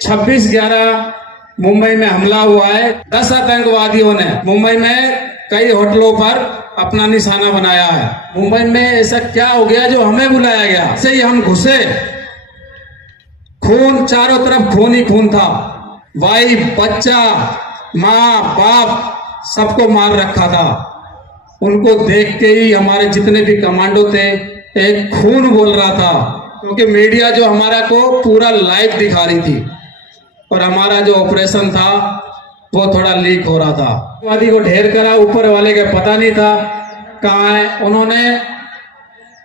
26/11 मुंबई में हमला हुआ है। 10 आतंकवादियों ने मुंबई में कई होटलों पर अपना निशाना बनाया है। मुंबई में ऐसा क्या हो गया जो हमें बुलाया गया? ऐसे ही हम घुसे, खून चारों तरफ, खून ही खून था। वाइफ, बच्चा, माँ, बाप सबको मार रखा था। उनको देख के ही हमारे जितने भी कमांडो थे एक खून बोल रहा था, क्योंकि मीडिया जो हमारा को पूरा लाइव दिखा रही थी और हमारा जो ऑपरेशन था वो थोड़ा लीक हो रहा था। वादी को ढेर करा, ऊपर वाले का पता नहीं था कहाँ है। उन्होंने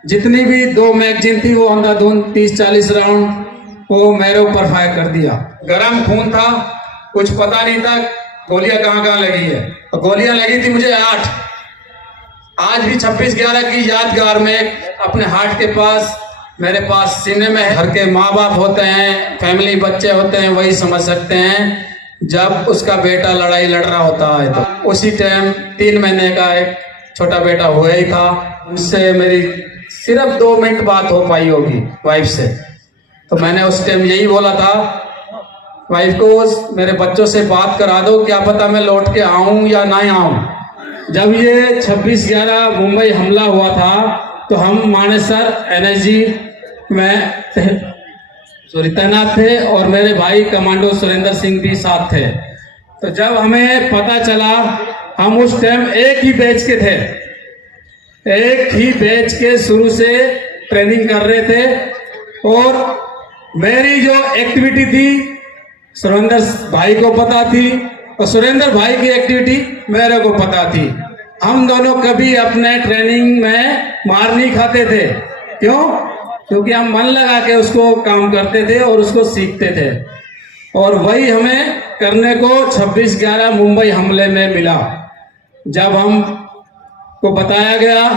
जितनी भी 2 मैगजीन थी वो अंधाधुंध 30-40 राउंड वो मेरे ऊपर फायर कर दिया। गरम खून था, कुछ पता नहीं था गोलियां कहाँ कहाँ लगी है। तो गोलियां लगी थी मुझे 8। आज भी 26/11 की यादगार में अपने हार्ट के पास, मेरे पास सीने में घर के माँ बाप होते हैं, फैमिली, बच्चे होते हैं, वही समझ सकते हैं जब उसका बेटा लड़ाई लड़ रहा होता है। तो उसी टाइम 3 महीने का एक छोटा बेटा हुआ ही था। उससे मेरी सिर्फ 2 मिनट बात हो पाई होगी वाइफ से। तो मैंने उस टाइम यही बोला था वाइफ को, मेरे बच्चों से बात करा दो, क्या पता मैं लौट के आऊं या नहीं आऊं। जब ये 26/11 मुंबई हमला हुआ था तो हम मानेसर एनएसजी में तैनात थे और मेरे भाई कमांडो सुरेंद्र सिंह भी साथ थे। तो जब हमें पता चला, हम उस टाइम एक ही बैच के थे, एक ही बैच के शुरू से ट्रेनिंग कर रहे थे और मेरी जो एक्टिविटी थी सुरेंद्र भाई को पता थी और सुरेंद्र भाई की एक्टिविटी मेरे को पता थी। हम दोनों कभी अपने ट्रेनिंग में मार नहीं खाते थे। क्यों? क्योंकि हम मन लगा के उसको काम करते थे और उसको सीखते थे, और वही हमें करने को 26/11 मुंबई हमले में मिला। जब हम को बताया गया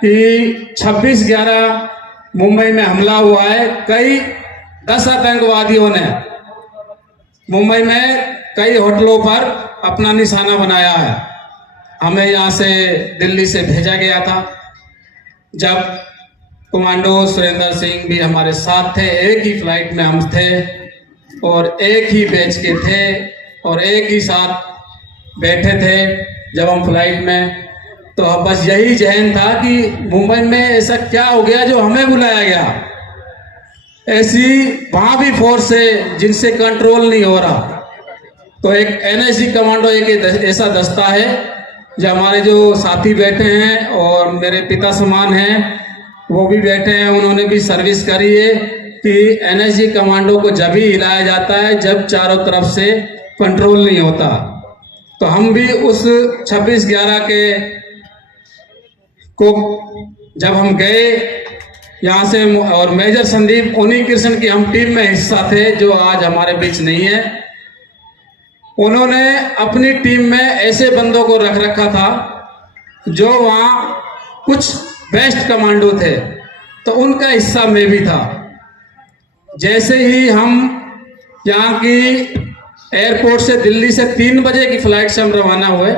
कि 26/11 मुंबई में हमला हुआ है, कई 10 आतंकवादियों ने मुंबई में कई होटलों पर अपना निशाना बनाया है। हमें यहाँ से दिल्ली से भेजा गया था। जब कमांडो सुरेंद्र सिंह भी हमारे साथ थे, एक ही फ्लाइट में हम थे और एक ही बैच के थे और एक ही साथ बैठे थे जब हम फ्लाइट में। तो बस यही जहन था कि मुंबई में ऐसा क्या हो गया जो हमें बुलाया गया। ऐसी वहां भी फोर्स है जिनसे कंट्रोल नहीं हो रहा। तो एक एनएसजी कमांडो एक ऐसा दस्ता है जो हमारे जो साथी बैठे हैं और मेरे पिता समान हैं, वो भी बैठे हैं, उन्होंने भी सर्विस करी है कि एनएसजी कमांडो को जब ही हिलाया जाता है जब चारों तरफ से कंट्रोल नहीं होता। तो हम भी उस 26/11 के को जब हम गए यहाँ से, और मेजर संदीप उन्हीं कृष्ण की हम टीम में हिस्सा थे जो आज हमारे बीच नहीं है। उन्होंने अपनी टीम में ऐसे बंदों को रख रखा था जो वहाँ कुछ बेस्ट कमांडो थे, तो उनका हिस्सा मैं भी था। जैसे ही हम यहाँ की एयरपोर्ट से, दिल्ली से 3 बजे की फ्लाइट से हम रवाना हुए,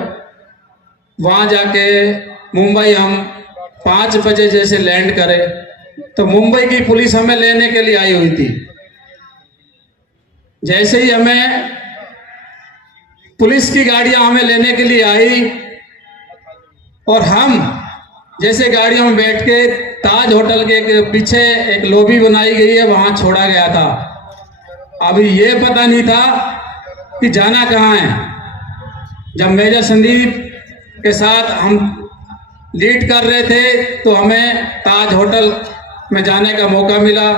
वहाँ जाके मुंबई हम 5 बजे जैसे लैंड करे तो मुंबई की पुलिस हमें लेने के लिए आई हुई थी। जैसे ही हमें पुलिस की गाड़ियां हमें लेने के लिए आई और हम जैसे गाड़ियों में बैठ के ताज होटल के पीछे एक लॉबी बनाई गई है, वहां छोड़ा गया था। अभी ये पता नहीं था कि जाना कहाँ है। जब मेजर संदीप के साथ हम लीड कर रहे थे तो हमें ताज होटल में जाने का मौका मिला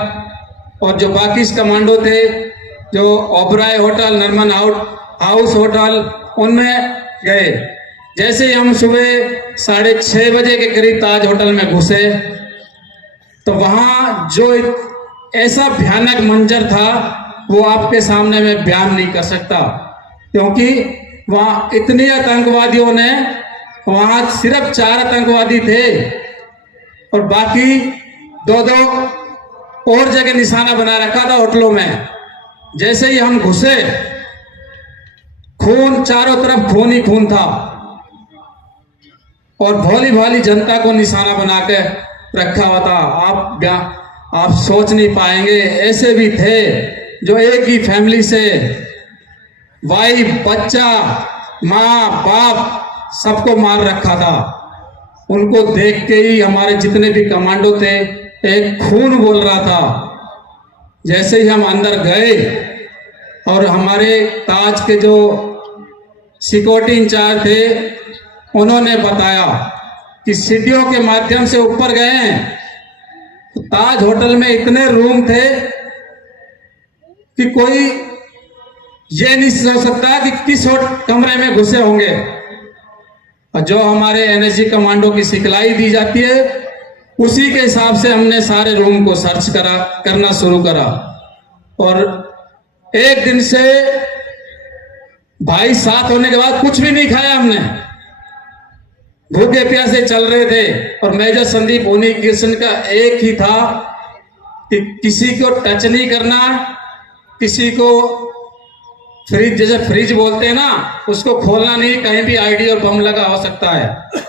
और जो बाकी कमांडो थे जो Oberoi hotel, Nariman house hotel, उनमें गए। जैसे ही हम सुबह 6:30 बजे के करीब ताज होटल में घुसे तो वहाँ जो ऐसा भयानक मंजर था वो आपके सामने मैं बयान नहीं कर सकता, क्योंकि वहाँ इतने आतंकवादियों ने, वहाँ सिर्फ 4 आतंकवादी थे और बाकी 2-2 और जगह निशाना बना रखा था होटलों में। जैसे ही हम घुसे, खून चारों तरफ, खून ही खून था और भोली भाली जनता को निशाना बना के रखा हुआ था। आप सोच नहीं पाएंगे, ऐसे भी थे जो एक ही फैमिली से वाइफ, बच्चा, माँ, बाप सबको मार रखा था, उनको देख के ही हमारे जितने भी कमांडो थे एक खून बोल रहा था। जैसे ही हम अंदर गए और हमारे ताज के जो सिक्योरिटी इंचार्ज थे उन्होंने बताया कि सीढ़ियों के माध्यम से ऊपर गए हैं, तो ताज होटल में इतने रूम थे कि कोई ये नहीं सोच सकता कि किस कमरे में घुसे होंगे। और जो हमारे एनएसजी कमांडो की सिखलाई दी जाती है उसी के हिसाब से हमने सारे रूम को सर्च करना शुरू करा। और एक दिन से भाई साथ होने के बाद कुछ भी नहीं खाया हमने, भूखे प्यासे चल रहे थे। और मेजर संदीप उन्हीं कृष्ण का एक ही था कि किसी को टच नहीं करना, किसी को फ्रिज, जैसे फ्रिज बोलते हैं ना, उसको खोलना नहीं, कहीं भी आईडी और बम लगा हो सकता है।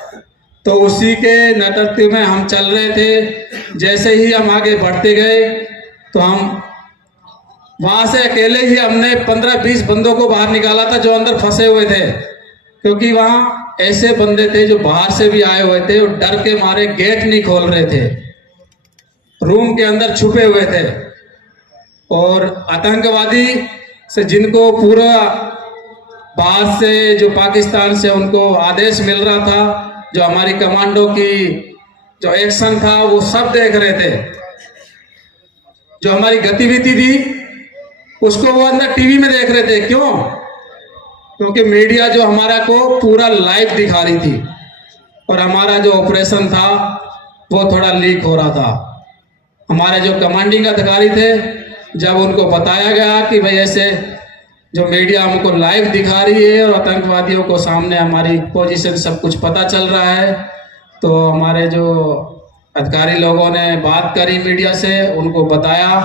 तो उसी के नेतृत्व में हम चल रहे थे। जैसे ही हम आगे बढ़ते गए तो हम वहां से अकेले ही हमने 15-20 बंदों को बाहर निकाला था जो अंदर फंसे हुए थे, क्योंकि वहां ऐसे बंदे थे जो बाहर से भी आए हुए थे और डर के मारे गेट नहीं खोल रहे थे, रूम के अंदर छुपे हुए थे। और आतंकवादी से जिनको पूरा बाहर से, जो पाकिस्तान से उनको आदेश मिल रहा था, जो हमारी कमांडो की जो एक्शन था वो सब देख रहे थे। जो हमारी गतिविधि थी उसको वो अंदर टीवी में देख रहे थे। क्यों? क्योंकि मीडिया जो हमारा को पूरा लाइव दिखा रही थी और हमारा जो ऑपरेशन था वो थोड़ा लीक हो रहा था। हमारे जो कमांडिंग अधिकारी थे, जब उनको बताया गया कि भाई ऐसे जो मीडिया हमको लाइव दिखा रही है और आतंकवादियों को सामने हमारी पोजीशन सब कुछ पता चल रहा है, तो हमारे जो अधिकारी लोगों ने बात करी मीडिया से, उनको बताया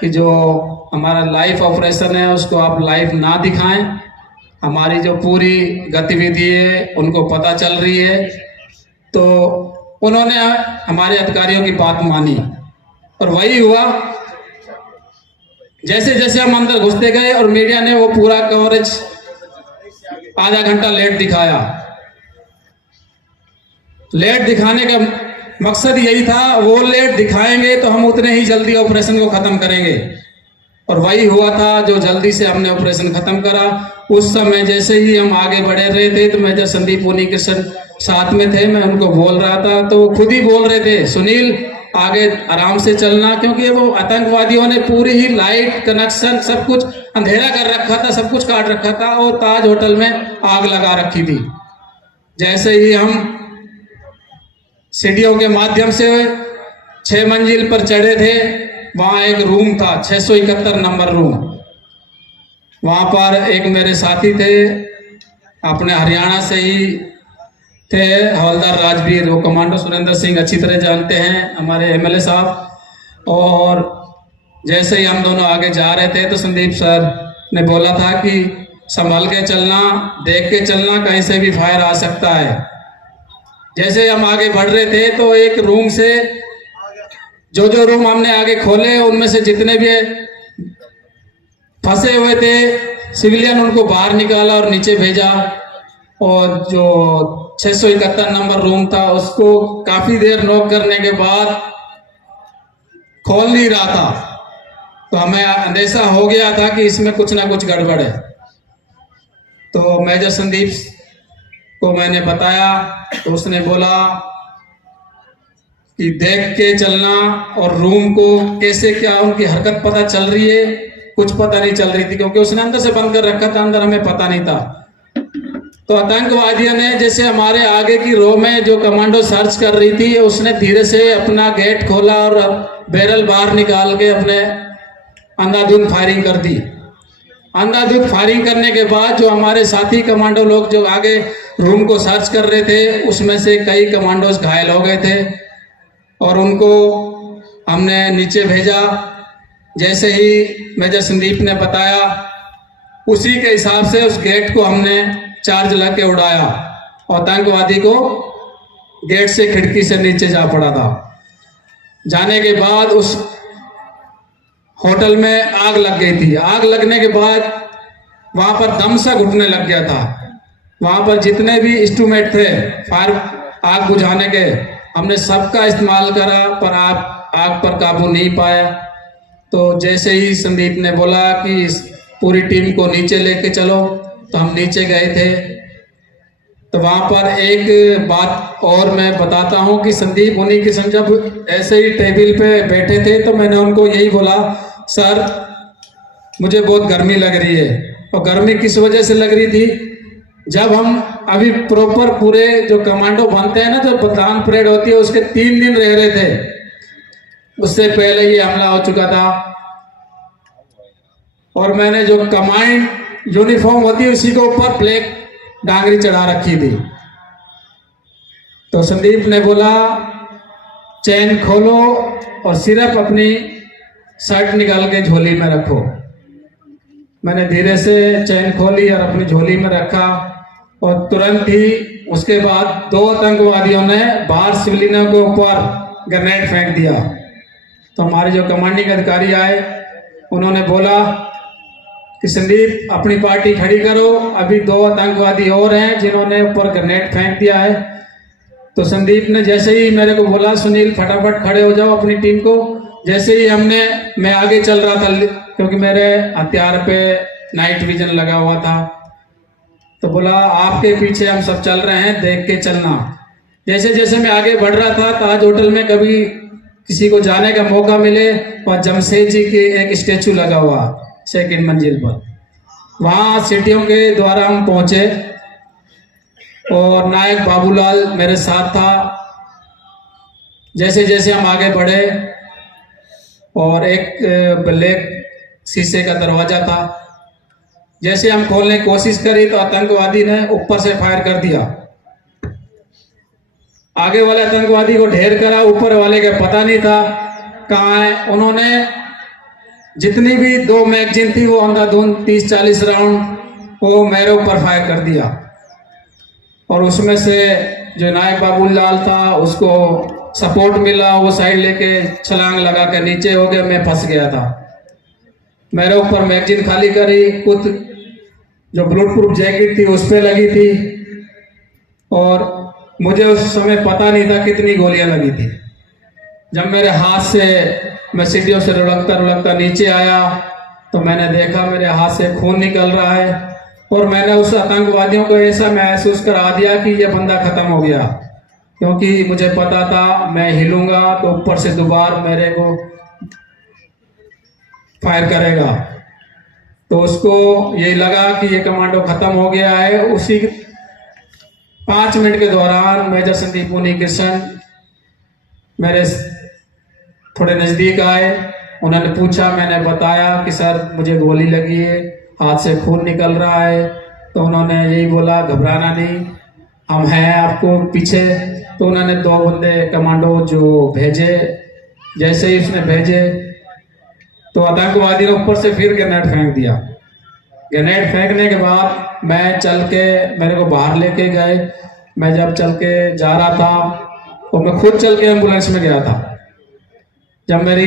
कि जो हमारा लाइव ऑपरेशन है उसको आप लाइव ना दिखाएं, हमारी जो पूरी गतिविधि है उनको पता चल रही है। तो उन्होंने हमारे अधिकारियों की बात मानी और वही हुआ। जैसे जैसे हम अंदर घुसते गए और मीडिया ने वो पूरा कवरेज आधा घंटा लेट दिखाया। लेट दिखाने का मकसद यही था, वो लेट दिखाएंगे तो हम उतने ही जल्दी ऑपरेशन को खत्म करेंगे। और वही हुआ था, जो जल्दी से हमने ऑपरेशन खत्म करा। उस समय जैसे ही हम आगे बढ़े रहे थे तो मेजर संदीप उन्हीं कृष्ण साथ में थे, मैं उनको बोल रहा था तो वो खुद ही बोल रहे थे, सुनील आगे आराम से चलना, क्योंकि वो आतंकवादियों ने पूरी ही लाइट कनेक्शन सब कुछ अंधेरा कर रखा था, सब कुछ काट रखा था और ताज होटल में आग लगा रखी थी। जैसे ही हम सीढ़ियों के माध्यम से 6 मंजिल पर चढ़े थे, वहां एक रूम था 671 नंबर रूम। वहां पर एक मेरे साथी थे, अपने हरियाणा से ही थे, हवलदार राजवीर, वो कमांडो सुरेंद्र सिंह अच्छी तरह जानते हैं, हमारे एमएलए साहब। और जैसे ही हम दोनों आगे जा रहे थे तो संदीप सर ने बोला था कि संभल के चलना, देख के चलना, कहीं से भी फायर आ सकता है। जैसे हम आगे बढ़ रहे थे तो एक रूम से, जो रूम हमने आगे खोले उनमें से जितने भी फंसे हुए थे सिविलियन, उनको बाहर निकाला और नीचे भेजा। और जो 671 नंबर रूम था उसको काफी देर नॉक करने के बाद खोल नहीं रहा था, तो हमें अंदेशा हो गया था कि इसमें कुछ ना कुछ गड़बड़ है। तो मेजर संदीप को मैंने बताया तो उसने बोला कि देख के चलना, और रूम को कैसे क्या उनकी हरकत पता चल रही है, कुछ पता नहीं चल रही थी, क्योंकि उसने अंदर से बंद कर रखा था, अंदर हमें पता नहीं था। तो आतंकवादियों ने जैसे हमारे आगे की रो में जो कमांडो सर्च कर रही थी, उसने धीरे से अपना गेट खोला और बैरल बाहर निकाल के अपने अंधाधुंध फायरिंग कर दी। अंधाधुंध फायरिंग करने के बाद जो हमारे साथी कमांडो लोग जो आगे रूम को सर्च कर रहे थे, उसमें से कई कमांडोज घायल हो गए थे और उनको हमने नीचे भेजा। जैसे ही मेजर संदीप ने बताया उसी के हिसाब से उस गेट को हमने चार्ज लग के उड़ाया और आतंकवादी को गेट से खिड़की से नीचे जा पड़ा था। जाने के बाद उस होटल में आग लग गई थी। आग लगने के बाद वहां पर दम सा घुटने लग गया था। वहां पर जितने भी इंस्ट्रूमेंट थे फायर आग बुझाने के, हमने सबका इस्तेमाल करा पर आग पर काबू नहीं पाया। तो जैसे ही संदीप ने बोला कि इस पूरी टीम को नीचे लेके चलो, तो हम नीचे गए थे। तो वहां पर एक बात और मैं बताता हूं कि संदीप उन्हीं के संग जब ऐसे ही टेबल पे बैठे थे तो मैंने उनको यही बोला, सर मुझे बहुत गर्मी लग रही है। और गर्मी किस वजह से लग रही थी, जब हम अभी प्रॉपर पूरे जो कमांडो बनते हैं ना, जो प्रधान परेड होती है उसके 3 दिन रह रहे थे, उससे पहले ये हमला हो चुका था। और मैंने जो कमांड यूनिफॉर्म होती है उसी के ऊपर ब्लैक डांगरी चढ़ा रखी थी। तो संदीप ने बोला चैन खोलो और सिर्फ अपनी शर्ट निकाल के झोली में रखो। मैंने धीरे से चैन खोली और अपनी झोली में रखा, और तुरंत ही उसके बाद 2 आतंकवादियों ने बाहर सिविलियनों के ऊपर ग्रेनेड फेंक दिया। तो हमारे जो कमांडिंग अधिकारी आए उन्होंने बोला कि संदीप अपनी पार्टी खड़ी करो, अभी 2 आतंकवादी और हैं जिन्होंने ऊपर ग्रेनेड फेंक दिया है। तो संदीप ने जैसे ही मेरे को बोला सुनील फटाफट खड़े हो जाओ अपनी टीम को, जैसे ही मैं आगे चल रहा था क्योंकि मेरे हथियार पे नाइट विजन लगा हुआ था, तो बोला आपके पीछे हम सब चल रहे हैं, देख के चलना। जैसे जैसे मैं आगे बढ़ रहा था, ताज होटल में कभी किसी को जाने का मौका मिले और जमशेद जी के एक स्टेचू लगा हुआ 2nd मंजिल पर, वहां सीटियों के द्वारा हम पहुंचे और नायक बाबूलाल मेरे साथ था। जैसे जैसे हम आगे बढ़े और एक ब्लैक शीशे का दरवाजा था, जैसे हम खोलने की कोशिश करी तो आतंकवादी ने ऊपर से फायर कर दिया। आगे वाले आतंकवादी को ढेर करा, ऊपर वाले का पता नहीं था कहाँ है। उन्होंने जितनी भी 2 मैगजीन थी वो अंधाधुंध 30-40 राउंड वो मेरे ऊपर फायर कर दिया। और उसमें से जो नायक बाबूलाल था उसको सपोर्ट मिला, वो साइड लेके छलांग लगा के नीचे हो गया, मैं फंस गया था। मेरे ऊपर मैगजीन खाली करी, कुछ जो बुलेट प्रूफ जैकेट थी उस पर लगी थी, और मुझे उस समय पता नहीं था कितनी गोलियां लगी थी। जब मेरे हाथ से मैं सीढ़ियों से लुढ़कता लुढ़कता नीचे आया तो मैंने देखा मेरे हाथ से खून निकल रहा है, और मैंने उस आतंकवादियों को ऐसा महसूस करा दिया कि ये बंदा खत्म हो गया, क्योंकि मुझे पता था मैं हिलूंगा तो ऊपर से दोबारा मेरे को फायर करेगा। तो उसको ये लगा कि ये कमांडो खत्म हो गया है। उसी 5 मिनट के दौरान मेजर संदीप उन्नीकृष्ण मेरे थोड़े नजदीक आए। उन्होंने पूछा, मैंने बताया कि सर मुझे गोली लगी है, हाथ से खून निकल रहा है। तो उन्होंने यही बोला घबराना नहीं, हम हैं आपको पीछे। तो उन्होंने 2 बंदे कमांडो जो भेजे, जैसे ही उसने भेजे तो आतंकवादी ने ऊपर से फिर ग्रेनेड फेंक दिया। ग्रेनेड फेंकने के बाद मैं चल के, मेरे को बाहर लेके गए। मैं जब चल के जा रहा था तो मैं खुद चल के एम्बुलेंस में गया था। जब मेरी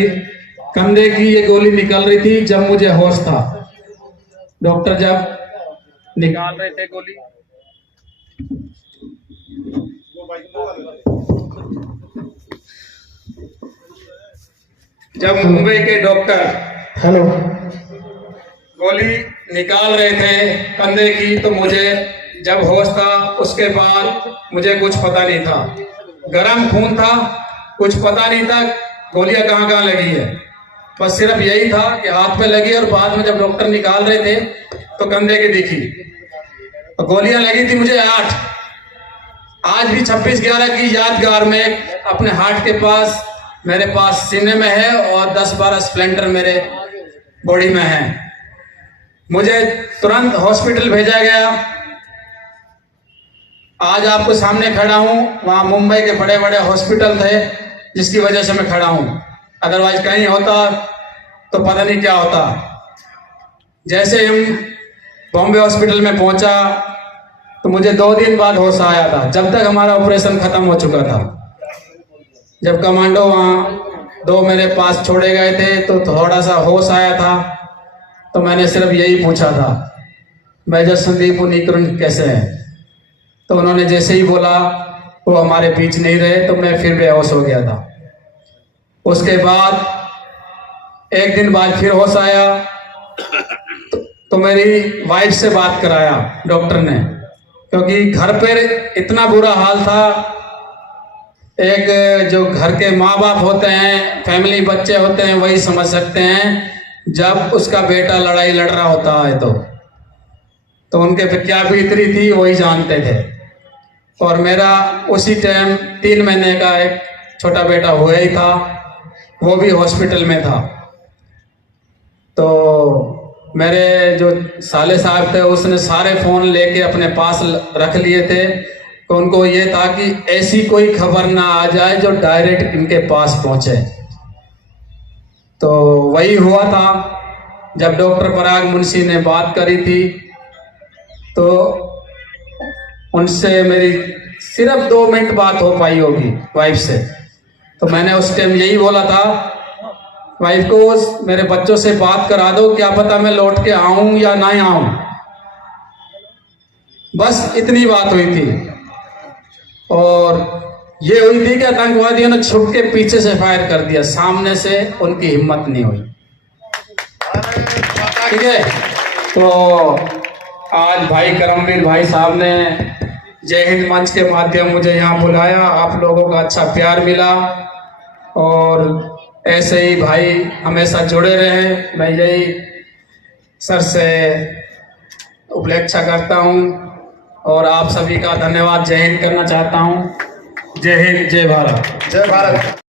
कंधे की ये गोली निकल रही थी, जब मुझे होश था, डॉक्टर जब निकाल रहे थे गोली, जब मुंबई के डॉक्टर हेलो गोली निकाल रहे थे कंधे की, तो मुझे जब होश था उसके बाद मुझे कुछ पता नहीं था। गर्म खून था, कुछ पता नहीं था गोलियां कहाँ कहाँ लगी है, बस सिर्फ यही था कि हाथ पे लगी। और बाद में जब डॉक्टर निकाल रहे थे तो कंधे की दिखी, तो गोलियां लगी थी मुझे 8। आज भी 26/11 की यादगार में अपने हार्ट के पास मेरे पास सीने में है, और 10-12 स्प्लेंडर मेरे बॉडी में है। मुझे तुरंत हॉस्पिटल भेजा गया। आज आपको सामने खड़ा हूं, वहां मुंबई के बड़े बड़े हॉस्पिटल थे जिसकी वजह से मैं खड़ा हूं, अदरवाइज कहीं होता तो पता नहीं क्या होता। जैसे हम बॉम्बे हॉस्पिटल में पहुंचा तो मुझे 2 दिन बाद होश आया था, जब तक हमारा ऑपरेशन खत्म हो चुका था। जब कमांडो वहां 2 मेरे पास छोड़े गए थे तो थोड़ा सा होश आया था, तो मैंने सिर्फ यही पूछा था, मेजर संदीप उन्नीकरण कैसे हैं? तो उन्होंने जैसे ही बोला वो हमारे बीच नहीं रहे, तो मैं फिर बेहोश हो गया था। उसके बाद एक दिन बाद फिर होश आया, तो मेरी वाइफ से बात कराया डॉक्टर ने, क्योंकि घर पर इतना बुरा हाल था। एक जो घर के माँ बाप होते हैं, फैमिली बच्चे होते हैं, वही समझ सकते हैं जब उसका बेटा लड़ाई लड़ रहा होता है तो उनके पे क्या बीतती थी वही जानते थे। और मेरा उसी टाइम 3 महीने का एक छोटा बेटा हुआ ही था, वो भी हॉस्पिटल में था। तो मेरे जो साले साहब थे उसने सारे फ़ोन लेके अपने पास रख लिए थे, तो उनको ये था कि ऐसी कोई खबर ना आ जाए जो डायरेक्ट इनके पास पहुंचे। तो वही हुआ था। जब डॉक्टर पराग मुंशी ने बात करी थी तो उनसे मेरी सिर्फ 2 मिनट बात हो पाई होगी वाइफ से। तो मैंने उस टाइम यही बोला था वाइफ को, मेरे बच्चों से बात करा दो, क्या पता मैं लौट के आऊं या नहीं आऊं। बस इतनी बात हुई थी। और ये हुई थी कि आतंकवादियों ने छुप के पीछे से फायर कर दिया, सामने से उनकी हिम्मत नहीं हुई। ठीक है। तो आज भाई करमवीर भाई साहब ने जय हिंद मंच के माध्यम मुझे यहाँ बुलाया, आप लोगों का अच्छा प्यार मिला और ऐसे ही भाई हमेशा जुड़े रहे, मैं यही सर से अपेक्षा करता हूँ। और आप सभी का धन्यवाद जय हिंद करना चाहता हूँ। जय हिंद, जय भारत। जय भारत।